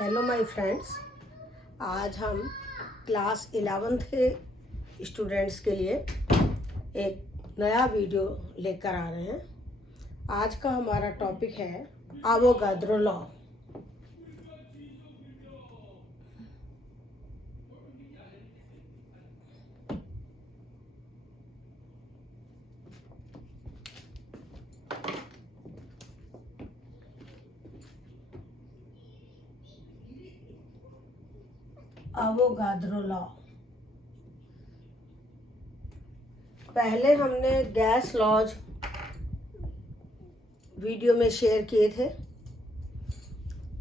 Hello my friends. आज हम class 11th के स्टूडेंट्स के लिए एक नया वीडियो लेकर आ रहे हैं। आज का हमारा टॉपिक है एवोगाद्रो लॉ। Avogadro law. पहले हमने गैस लॉज वीडियो में शेयर किए थे।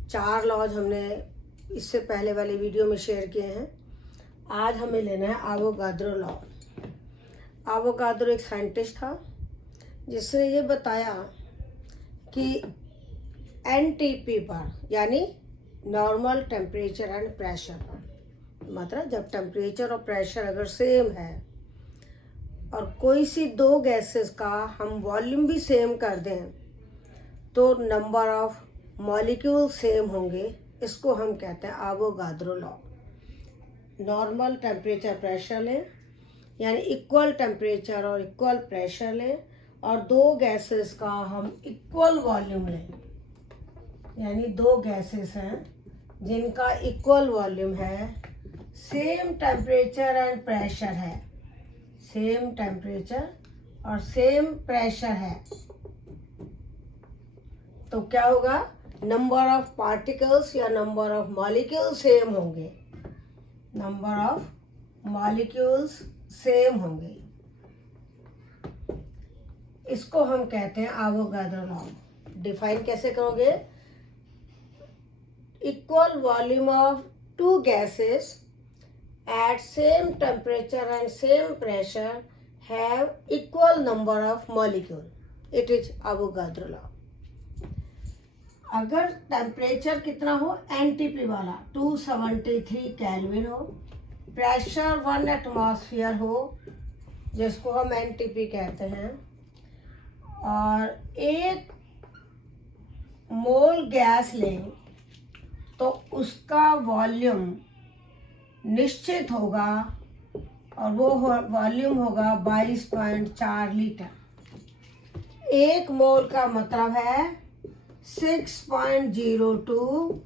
4 लॉज हमने इससे पहले वाले वीडियो में शेयर किए हैं। आज हमें लेना है एवोगाद्रो लॉ। एवोगाद्रो एक साइंटिस्ट था जिसने ये बताया कि एनटीपी पर, यानी नॉर्मल टेम्परेचर एंड प्रेशर पर, मतलब जब टेम्परेचर और प्रेशर अगर सेम है और कोई सी दो गैसेस का हम वॉल्यूम भी सेम कर दें तो नंबर ऑफ मॉलिक्यूल सेम होंगे। इसको हम कहते हैं Avogadro law. Normal temperature pressure लें, यानी इक्वल टेम्परेचर और इक्वल प्रेशर लें, और दो गैसेस का हम इक्वल वॉल्यूम लें, यानी दो गैसेस हैं जिनका इक्वल वॉल्यूम है, सेम टेम्परेचर एंड प्रेशर है, सेम टेम्परेचर और सेम प्रेशर है, तो क्या होगा? नंबर ऑफ पार्टिकल्स या नंबर ऑफ मॉलिक्यूल्स सेम होंगे, नंबर ऑफ मॉलिक्यूल्स सेम होंगे। इसको हम कहते हैं एवोगाद्रो लॉ। डिफाइन कैसे करोगे? Equal volume of two gases at same temperature and same pressure have equal number of molecule. It is Avogadro law. अगर temperature कितना हो, एनटीपी वाला 273 केल्विन हो, प्रेशर 1 एटमॉस्फेयर हो, जिसको हम एनटीपी कहते हैं, और 1 मोल गैस लें तो उसका वॉल्यूम निश्चित होगा, और वो वॉल्यूम होगा 22.4 लीटर। 1 मोल का मतलब है 6.02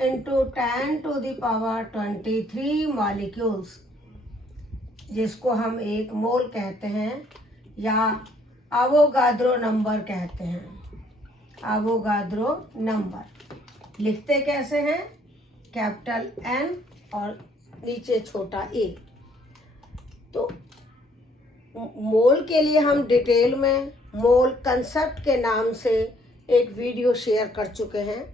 इंटू 10⁻23 मॉलिक्यूल्स, जिसको हम 1 मोल कहते हैं या एवोगाद्रो नंबर कहते हैं। एवोगाद्रो नंबर लिखते कैसे हैं? कैपिटल एन और नीचे छोटा ए। तो मोल के लिए हम डिटेल में मोल कंसेप्ट के नाम से एक वीडियो शेयर कर चुके हैं,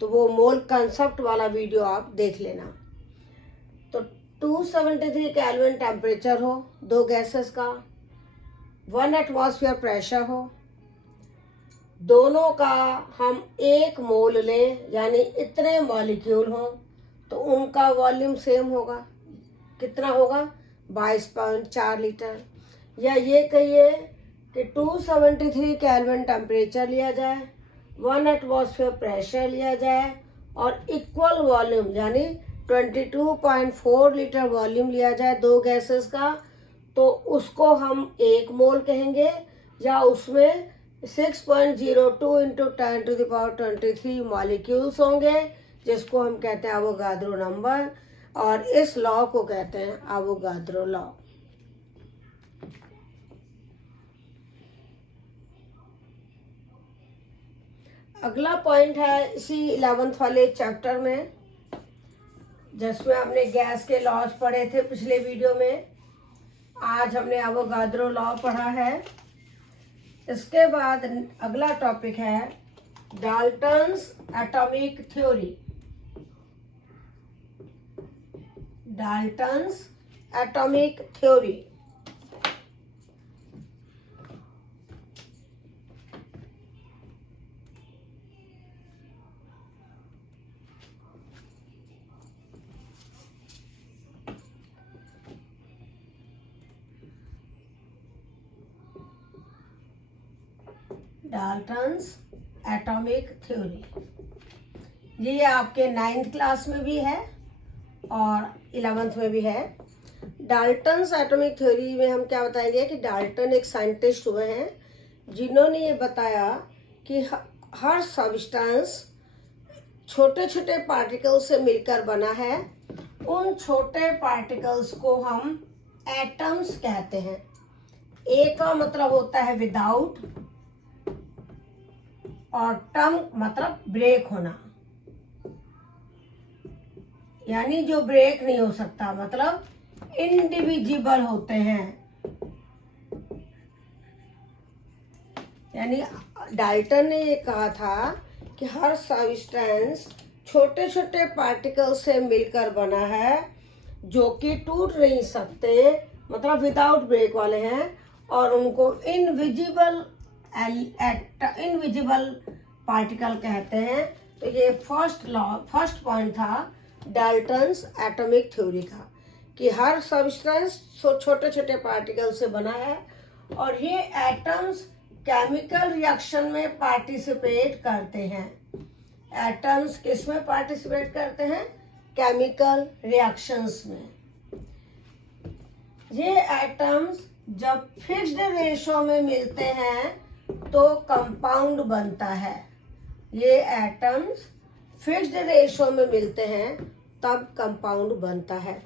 तो वो मोल कंसेप्ट वाला वीडियो आप देख लेना। तो 273 केल्विन टेम्परेचर हो, दो गैसेस का, 1 एटमॉस्फेयर प्रेशर हो, दोनों का हम 1 मोल लें, यानी इतने मॉलिक्यूल हों, तो उनका वॉल्यूम सेम होगा। कितना होगा? 22.4 लीटर। या ये कहिए कि 273 केल्विन टेम्परेचर लिया जाए, 1 एटमॉस्फेयर प्रेशर लिया जाए, और इक्वल वॉल्यूम यानी 22.4 लीटर वॉल्यूम लिया जाए दो गैसेस का, तो उसको हम 1 मोल कहेंगे, या उसमें 6.02 इंटू 10⁻23 मॉलिक्यूल्स होंगे, जिसको हम कहते हैं एवोगाद्रो नंबर, और इस लॉ को कहते हैं एवोगाद्रो लॉ। अगला पॉइंट है इसी 11th वाले चैप्टर में, जिसमें हमने गैस के लॉज पढ़े थे पिछले वीडियो में। आज हमने एवोगाद्रो लॉ पढ़ा है। इसके बाद अगला टॉपिक है Dalton's atomic theory. Dalton's atomic theory. Dalton's atomic theory. ये आपके 9th क्लास में भी है और 11th में भी है। डाल्टन्स एटॉमिक थ्योरी में हम क्या बताएंगे कि डाल्टन एक साइंटिस्ट हुए हैं जिन्होंने ये बताया कि हर सब्सटेंस छोटे छोटे पार्टिकल से मिलकर बना है। उन छोटे पार्टिकल्स को हम एटम्स कहते हैं। ए का मतलब होता है विदाउट और टर्म मतलब ब्रेक होना, यानी जो ब्रेक नहीं हो सकता, मतलब इनडिविजिबल होते हैं। यानी डाल्टन ने ये कहा था कि हर सब्सटेंस छोटे छोटे पार्टिकल से मिलकर बना है जो कि टूट नहीं सकते, मतलब विदाउट ब्रेक वाले हैं, और उनको इनविजिबल पार्टिकल कहते हैं। तो ये फर्स्ट पॉइंट था डाल्टन्स एटॉमिक थ्योरी का कि हर सब्सटेंस छोटे छोटे पार्टिकल से बना है और ये एटम्स केमिकल रिएक्शन में पार्टिसिपेट करते हैं। एटम्स किस में पार्टिसिपेट करते हैं? केमिकल रिएक्शंस में। ये एटम्स जब फिक्स्ड रेशो में मिलते हैं तो कंपाउंड बनता है। ये एटम्स फिक्स्ड रेशो में मिलते हैं तब कंपाउंड बनता है।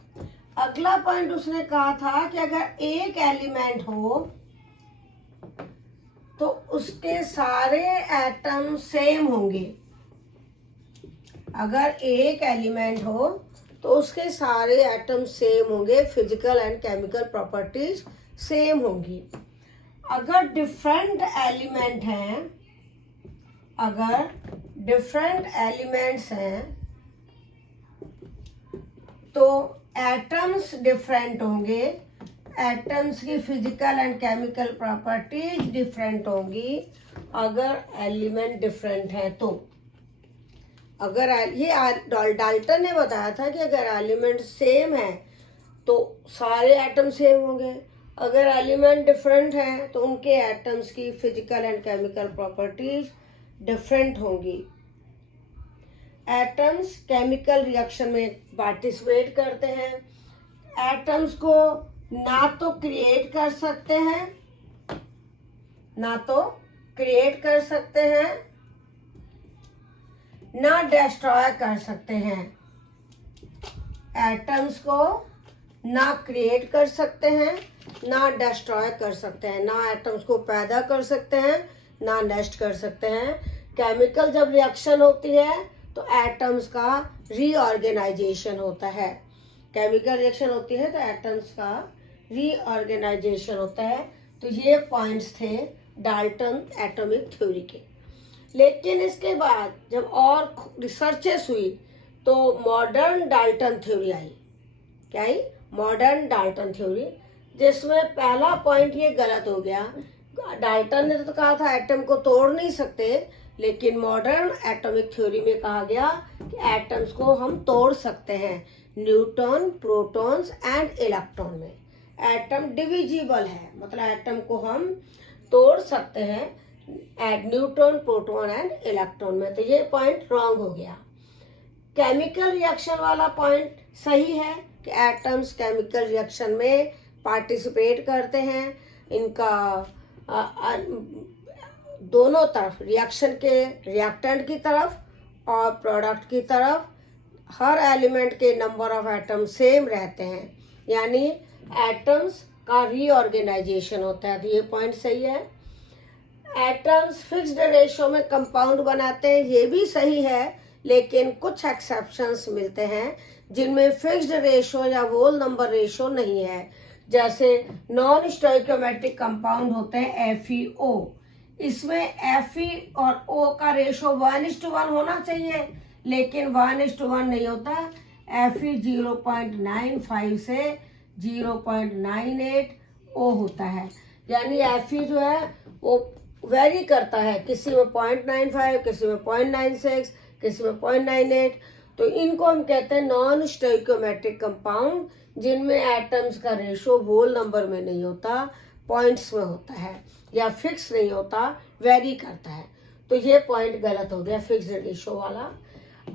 अगला पॉइंट उसने कहा था कि अगर एक एलिमेंट हो तो उसके सारे एटम सेम होंगे। अगर एक एलिमेंट हो तो उसके सारे एटम सेम होंगे, physical and chemical properties same होंगी। अगर डिफरेंट एलिमेंट हैं, अगर डिफरेंट एलिमेंट्स हैं तो एटम्स डिफरेंट होंगे, एटम्स की physical and chemical properties different होंगी अगर एलिमेंट डिफरेंट है तो। अगर ये डाल्टन ने बताया था कि अगर एलिमेंट सेम है तो सारे एटम सेम होंगे, अगर एलिमेंट डिफरेंट है तो उनके एटम्स की physical and chemical properties different होंगी। एटम्स केमिकल रिएक्शन में पार्टिसिपेट करते हैं। एटम्स को ना तो क्रिएट कर सकते हैं, ना तो क्रिएट कर सकते हैं, ना डिस्ट्रॉय कर सकते हैं। एटम्स को ना क्रिएट कर सकते हैं, ना डिस्ट्रॉय कर सकते हैं, ना एटम्स को पैदा कर सकते हैं, ना नष्ट कर सकते हैं। केमिकल जब रिएक्शन होती है तो एटम्स का रीऑर्गेनाइजेशन होता है। केमिकल रिएक्शन होती है तो एटम्स का रीऑर्गेनाइजेशन होता है। तो ये पॉइंट्स थे डाल्टन एटॉमिक थ्योरी के। लेकिन इसके बाद जब और रिसर्चेस हुई तो मॉडर्न डाल्टन थ्योरी आई। क्या आई? मॉडर्न डाल्टन थ्योरी, जिसमें पहला पॉइंट ये गलत हो गया। डाल्टन ने तो कहा था एटम को तोड़ नहीं सकते, लेकिन मॉडर्न एटॉमिक थ्योरी में कहा गया कि एटम्स को हम तोड़ सकते हैं न्यूट्रॉन, प्रोटॉन्स एंड इलेक्ट्रॉन में। एटम डिविजिबल है, मतलब एटम को हम तोड़ सकते हैं न्यूट्रॉन, प्रोटॉन एंड इलेक्ट्रॉन में। तो ये पॉइंट रॉन्ग हो गया। केमिकल रिएक्शन वाला पॉइंट सही है कि एटम्स केमिकल रिएक्शन में पार्टिसिपेट करते हैं। इनका दोनों तरफ, रिएक्शन के रिएक्टेंट की तरफ और प्रोडक्ट की तरफ, हर एलिमेंट के नंबर ऑफ एटम सेम रहते हैं, यानी एटम्स का रीऑर्गेनाइजेशन होता है। तो ये पॉइंट सही है। एटम्स फिक्स्ड रेशो में कंपाउंड बनाते हैं, ये भी सही है, लेकिन कुछ एक्सेप्शंस मिलते हैं जिनमें फिक्स्ड रेशो या होल नंबर रेशो नहीं है। जैसे नॉन स्टोइकियोमेट्रिक कंपाउंड होते हैं FeO, इसमें Fe और O का रेशो 1:1 होना चाहिए, लेकिन 1:1 नहीं होता। Fe 0.95 से 0.98 O होता है, यानी Fe जो है वो वेरी करता है, किसी में 0.95, किसी में 0.96, किसी में 0.98। तो इनको हम कहते हैं नॉन स्टोइकियोमेट्रिक कंपाउंड, जिनमें एटम्स का रेशो होल नंबर में नहीं होता, पॉइंट्स में होता है, या फिक्स नहीं होता, वेरी करता है। तो ये पॉइंट गलत हो गया फिक्स्ड रेशो वाला।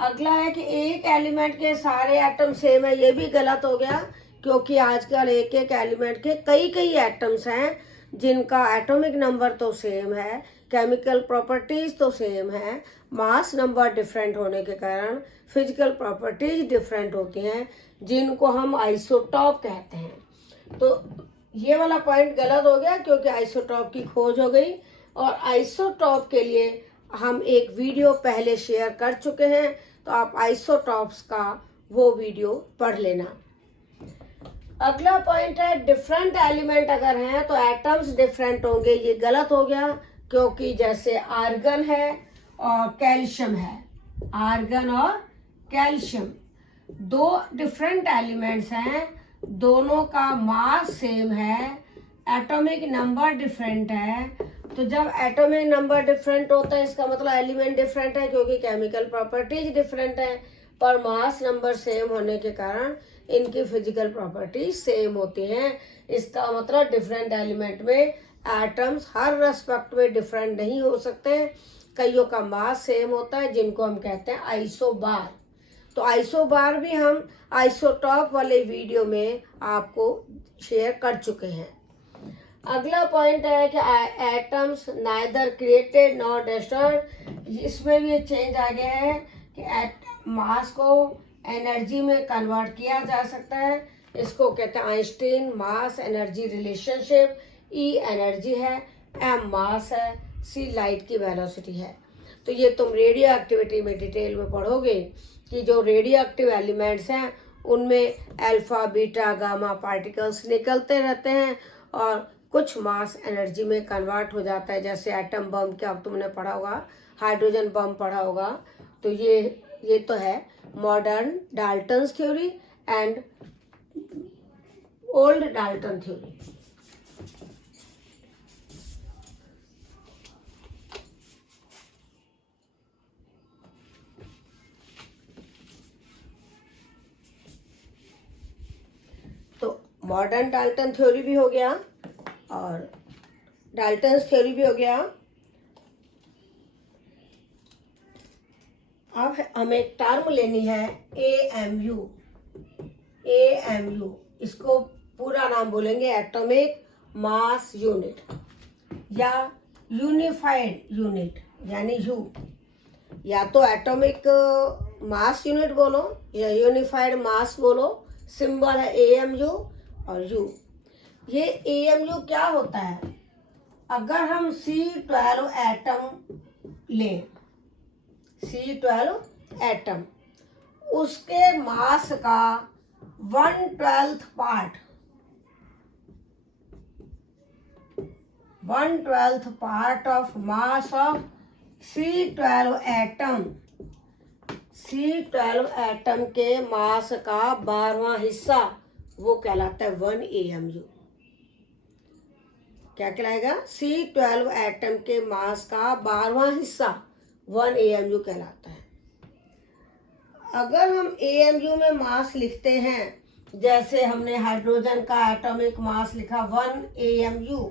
अगला है कि एक एलिमेंट के सारे एटम सेम है, ये भी गलत हो गया, क्योंकि आजकल एक एक एलिमेंट के कई कई एटम्स हैं जिनका एटॉमिक नंबर तो सेम है, केमिकल प्रॉपर्टीज तो सेम है, मास नंबर डिफरेंट होने के कारण फिजिकल प्रॉपर्टीज डिफरेंट होती हैं, जिनको हम आइसोटॉप कहते हैं। तो ये वाला पॉइंट गलत हो गया, क्योंकि आइसोटॉप की खोज हो गई, और आइसोटॉप के लिए हम एक वीडियो पहले शेयर कर चुके हैं, तो आप आइसोटॉप्स का वो वीडियो पढ़ लेना। अगला पॉइंट है डिफरेंट एलिमेंट अगर हैं तो एटम्स डिफरेंट होंगे, ये गलत हो गया, क्योंकि जैसे आर्गन है और कैल्शियम है, आर्गन और कैल्शियम दो डिफरेंट एलिमेंट्स हैं, दोनों का मास सेम है, एटॉमिक नंबर डिफरेंट है। तो जब एटॉमिक नंबर डिफरेंट होता है इसका मतलब एलिमेंट डिफरेंट है, क्योंकि केमिकल प्रॉपर्टीज डिफरेंट है, पर मास नंबर सेम होने के कारण इनकी फिजिकल प्रॉपर्टीज सेम होती हैं। इसका मतलब डिफरेंट एलिमेंट में एटम्स हर रेस्पेक्ट में डिफरेंट नहीं हो सकते, कईयों का मास सेम होता है, जिनको हम कहते हैं आइसोबार। तो आइसोबार भी हम आइसोटॉप वाले वीडियो में आपको शेयर कर चुके हैं। अगला पॉइंट है कि atoms neither created nor destroyed, इसमें भी चेंज आ गया है कि मास को एनर्जी में कन्वर्ट किया जा सकता है। इसको कहते हैं आइंस्टीन मास एनर्जी रिलेशनशिप। ई एनर्जी है, एम मास है, सी लाइट की वेलोसिटी है। तो ये तुम रेडियो एक्टिविटी में डिटेल में पढ़ोगे कि जो रेडियो एक्टिव एलिमेंट्स हैं उनमें अल्फा बीटा गामा पार्टिकल्स निकलते रहते हैं, और कुछ मास एनर्जी में कन्वर्ट हो जाता है, जैसे एटम बम का तुमने पढ़ा होगा, हाइड्रोजन बम पढ़ा होगा। तो ये तो है modern Dalton's theory and old Dalton theory. तो मॉडर्न डाल्टन थ्योरी भी हो गया और डाल्टन्स थ्योरी भी हो गया। अब हमें एक टर्म लेनी है AMU। AMU इसको पूरा नाम बोलेंगे एटॉमिक मास यूनिट या यूनिफाइड यूनिट, यानी यू। या तो एटॉमिक मास यूनिट बोलो या यूनिफाइड मास बोलो। सिंबल है AMU और U। ये AMU क्या होता है? अगर हम C12 एटम लें, C12 एटम, उसके मास का 1/12 part, 1/12 part of mass of C12 atom, C12 atom के मास का 12वां हिस्सा वो कहलाता है 1 AMU। क्या कहलाएगा? C12 एटम के मास का 12वां हिस्सा 1 AMU कहलाता है। अगर हम AMU में मास लिखते हैं, जैसे हमने हाइड्रोजन का एटॉमिक मास लिखा 1 AMU,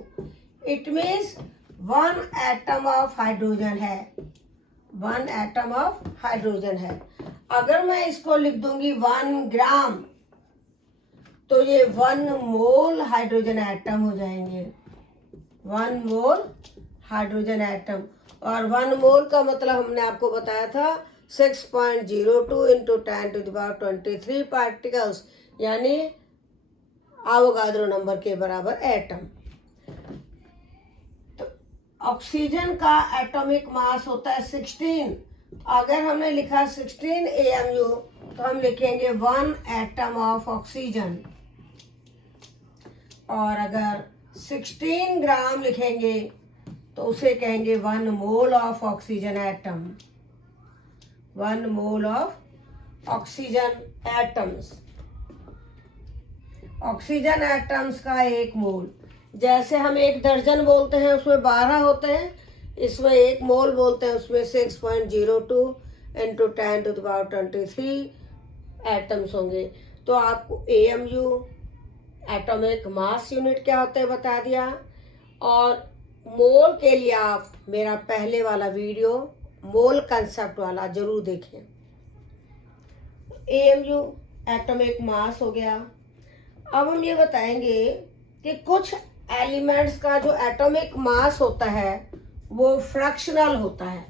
it means 1 atom of hydrogen है, 1 एटम ऑफ हाइड्रोजन है। अगर मैं इसको लिख दूंगी 1 ग्राम, तो ये 1 मोल हाइड्रोजन एटम हो जाएंगे, 1 मोल हाइड्रोजन एटम। और 1 मोल का मतलब हमने आपको बताया था 6.02 इंटू 10⁻23 पार्टिकल्स, यानी आवोगाद्रो नंबर के बराबर एटम। तो ऑक्सीजन का एटॉमिक मास होता है 16। अगर हमने लिखा 16 AMU, तो हम लिखेंगे 1 एटम ऑफ ऑक्सीजन। और अगर 16 ग्राम लिखेंगे तो उसे कहेंगे 1 mole of oxygen atom, 1 mole of oxygen atoms. Oxygen atoms का 1 मोल, जैसे हम 1 दर्जन बोलते हैं उसमें 12 होते हैं, इसमें 1 मोल बोलते हैं उसमें 6.02 इंटू 10⁻23 एटम्स होंगे। तो आपको AMU एटॉमिक मास यूनिट क्या होता है बता दिया। और मोल के लिए आप मेरा पहले वाला वीडियो मोल कंसेप्ट वाला जरूर देखें। AMU एटॉमिक मास हो गया। अब हम ये बताएंगे कि कुछ एलिमेंट्स का जो एटॉमिक मास होता है वो फ्रैक्शनल होता है।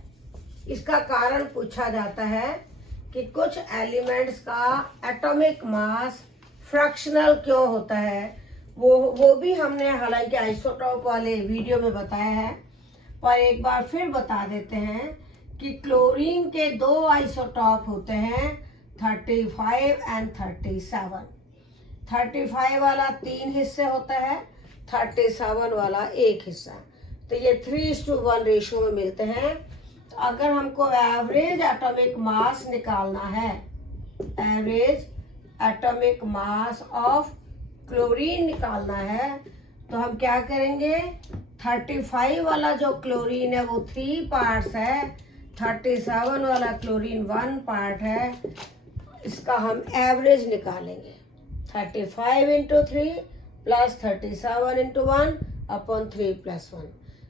इसका कारण पूछा जाता है कि कुछ एलिमेंट्स का एटॉमिक मास फ्रैक्शनल क्यों होता है। वो भी हमने हालांकि आइसोटॉप वाले वीडियो में बताया है, पर एक बार फिर बता देते हैं कि क्लोरीन के दो आइसोटॉप होते हैं, 35 एंड 37। 35 वाला 3 हिस्से होता है, 37 वाला 1 हिस्सा। तो ये 3:1 रेशियो में मिलते हैं। तो अगर हमको एवरेज एटॉमिक मास निकालना है, average atomic mass of chlorine निकालना है, तो हम क्या करेंगे, 35 वाला जो क्लोरीन है वो 3 पार्ट्स है, 37 वाला क्लोरीन 1 पार्ट है। इसका हम एवरेज निकालेंगे, 35 into 3 plus 37 into 1 upon 3 plus 1।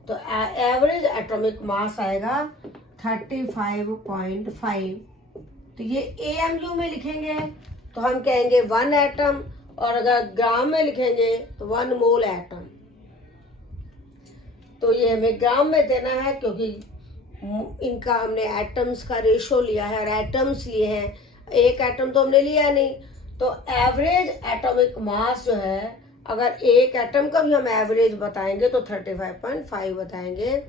तो एवरेज एटॉमिक मास आएगा 35.5। तो ये AMU में लिखेंगे तो हम कहेंगे 1 एटम, और अगर ग्राम में लिखेंगे तो 1 मोल एटम। तो ये हमें ग्राम में देना है क्योंकि इनका हमने एटम्स का रेशो लिया है और एटम्स लिए हैं, एक एटम तो हमने लिया नहीं। तो एवरेज एटॉमिक मास जो है, अगर एक एटम का भी हम एवरेज बताएंगे तो 35.5 बताएंगे।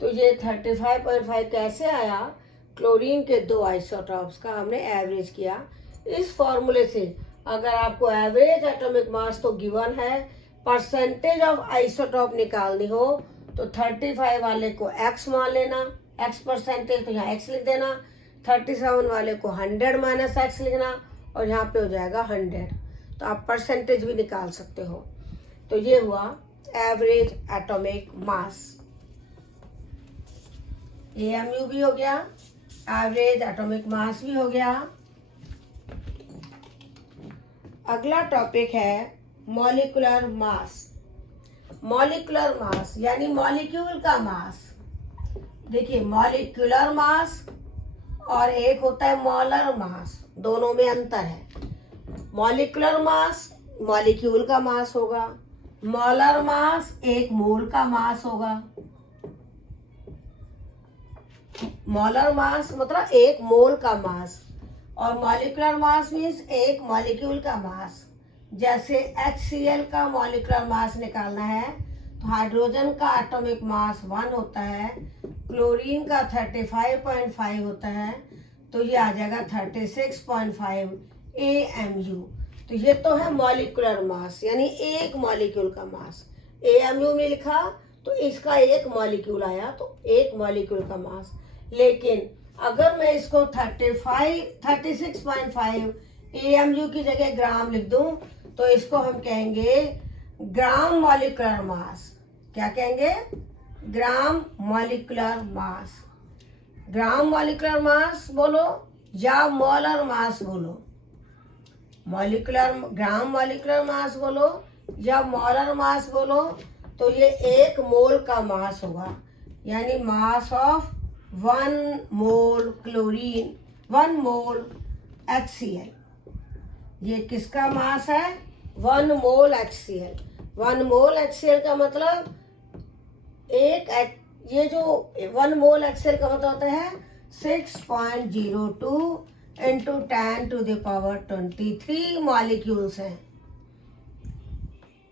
तो ये 35.5 कैसे आया, क्लोरीन के दो आइसोटॉप्स का हमने एवरेज किया। इस फॉर्मूले से अगर आपको एवरेज एटॉमिक मास तो गिवन है, परसेंटेज ऑफ आइसोटॉप निकालनी हो तो 35 वाले को x मान लेना, x परसेंटेज, तो यहाँ x लिख देना। 37 वाले को 100 माइनस x लिखना और यहाँ पे हो जाएगा 100। तो आप परसेंटेज भी निकाल सकते हो। तो ये हुआ एवरेज एटॉमिक मास। AMU भी हो गया, एवरेज एटॉमिक मास भी हो गया। अगला टॉपिक है मॉलिक्यूलर मास। मॉलिक्यूलर मास यानी मॉलिक्यूल का मास। देखिए, मॉलिक्यूलर मास और एक होता है मॉलर मास, दोनों में अंतर है। मॉलिक्यूलर मास मॉलिक्यूल का मास होगा, मॉलर मास एक मोल का मास होगा। मॉलर मास मतलब एक मोल का मास, और मॉलिक्यूलर मास मीन्स एक मॉलिक्यूल का मास। जैसे HCl का मॉलिक्यूलर मास निकालना है तो हाइड्रोजन का एटॉमिक मास 1 होता है, क्लोरीन का 35.5 होता है, तो ये आ जाएगा 36.5 AMU। तो ये तो है मॉलिक्यूलर मास यानी एक मॉलिक्यूल का मास। AMU में लिखा तो इसका एक मॉलिक्यूल आया, तो एक मॉलिक्यूल का मास। लेकिन अगर मैं इसको 36.5 AMU की जगह ग्राम लिख दूं तो इसको हम कहेंगे ग्राम मॉलिक्यूलर मास। क्या कहेंगे, gram molecular mass. Gram molecular mass बोलो या मॉलर मास बोलो, ग्राम मॉलिक्यूलर मास बोलो या मॉलर मास बोलो, तो ये एक मोल का मास होगा। यानी mass of 1 mole chlorine, 1 mole HCl। ये किसका मास है, 1 मोल HCl। 1 मोल HCl का मतलब ये जो 1 मोल HCl का मतलब होता है 6.02 इंटू 10⁻23 मॉलिक्यूल्स हैं,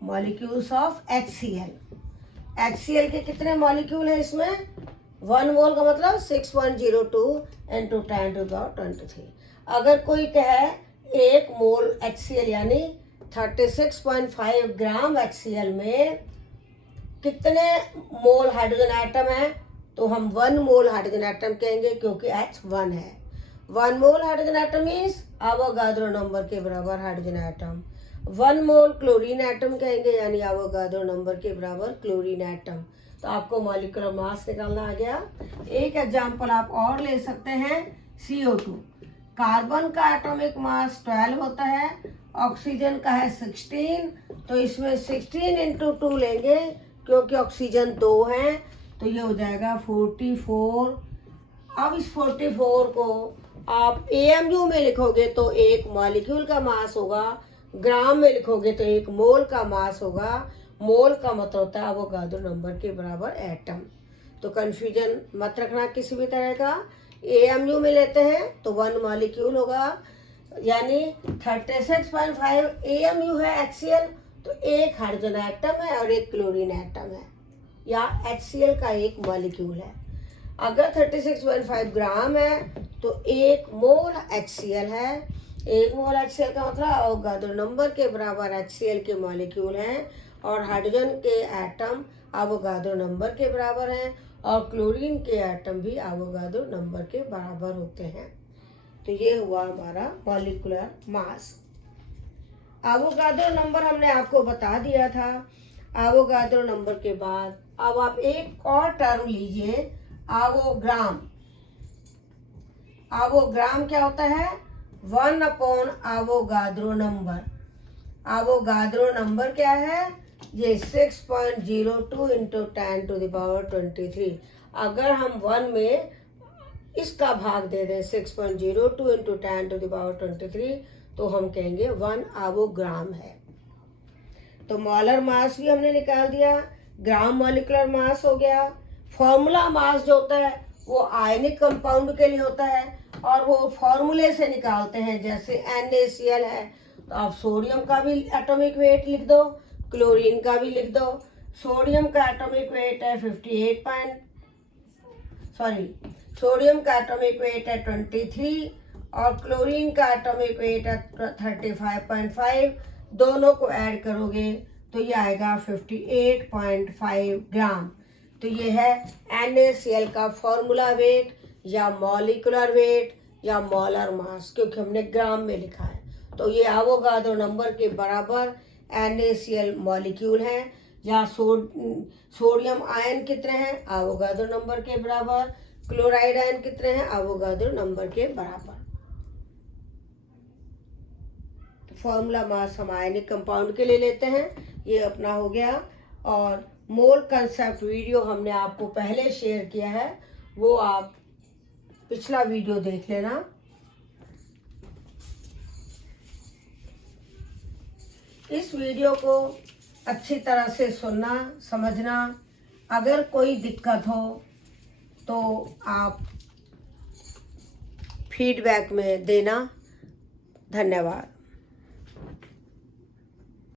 मॉलिक्यूल्स ऑफ HCl। HCl के कितने मॉलिक्यूल हैं इसमें, 1 मोल का मतलब 6.02 इंटू 10⁻23। अगर कोई कहे एक मोल HCl यानी 36.5 ग्राम HCl में कितने मोल हाइड्रोजन एटम है, तो हम 1 मोल हाइड्रोजन एटम कहेंगे क्योंकि H 1 है। 1 मोल hydrogen atom means Avogadro number के बराबर हाइड्रोजन एटम। 1 मोल क्लोरीन एटम कहेंगे यानी एवोगाड्रो नंबर के बराबर क्लोरीन एटम। तो आपको मॉलिक्यूलर मास निकालना आ गया। एक एग्जाम्पल आप और ले सकते हैं, CO2। कार्बन का एटॉमिक मास 12 होता है, ऑक्सीजन का है 16, तो इसमें 16 इंटू 2 लेंगे क्योंकि ऑक्सीजन 2 हैं, तो ये हो जाएगा 44। अब इस 44 को आप AMU में लिखोगे तो एक मॉलिक्यूल का मास होगा, ग्राम में लिखोगे तो एक मोल का मास होगा। मोल का मतलब होता है अवोगाद्रो नंबर के बराबर एटम। तो कंफ्यूजन मत रखना किसी भी तरह का। AMU में लेते हैं तो 1 मॉलिक्यूल होगा, यानी 36.5 AMU है HCl, तो एक हाइड्रोजन एटम है और एक क्लोरीन एटम है, या HCl का एक मॉलिक्यूल है। अगर 36.5 ग्राम है तो एक मोल HCl है। एक मोल HCl का मतलब अवोगाद्रो नंबर के बराबर HCl के मॉलिक्यूल हैं, और हाइड्रोजन के एटम अवोगाद्रो नंबर के बराबर हैं, और क्लोरीन के एटम भी अवोगाद्रो नंबर के बराबर होते हैं। तो ये हुआ हमारा मॉलिक्यूलर मास। अवोगाद्रो नंबर हमने आपको बता दिया था। अवोगाद्रो नंबर के बाद अब आप एक और टर्म लीजिए, अवोग्राम। अवोग्राम क्या होता है? 1 अवोगाद्रो नंबर। अवोगाद्रो नंबर क्या है? ये 6.02 इंटू 10⁻23। अगर हम 1 में इसका भाग दे दें 6.02 इंटू 10⁻23, तो हम कहेंगे 1 अवोग्राम है। तो मॉलर मास भी हमने निकाल दिया, ग्राम मॉलिक्यूलर मास हो गया। फॉर्मूला मास जो होता है वो आयनिक कंपाउंड के लिए होता है, और वो फॉर्मूले से निकालते हैं। जैसे NaCl है तो आप सोडियम का भी एटॉमिक वेट लिख दो, क्लोरीन का भी लिख दो। सोडियम का एटॉमिक वेट है 23 है 23, और क्लोरीन का एटॉमिक वेट है 35.5। दोनों को ऐड करोगे तो ये आएगा 58.5 ग्राम। तो ये है NaCl का फॉर्मूला वेट, या मॉलिक्यूलर वेट, या मॉलर मास, क्योंकि हमने ग्राम में लिखा है। तो ये अवोगाद्रो नंबर के बराबर NaCl मॉलिक्यूल हैं। या सोडियम आयन कितने हैं? अवोगाद्रो नंबर के बराबर। क्लोराइड आयन कितने हैं? अवोगाद्रो नंबर के बराबर। तो फॉर्मूला मास हम आयनिक कंपाउंड के लिए लेते हैं। ये अपना हो गया। और मोल कंसेप्ट वीडियो हमने आपको पहले शेयर किया है, वो आप पिछला वीडियो देख लेना। इस वीडियो को अच्छी तरह से सुनना, समझना। अगर कोई दिक्कत हो तो आप फीडबैक में देना। धन्यवाद।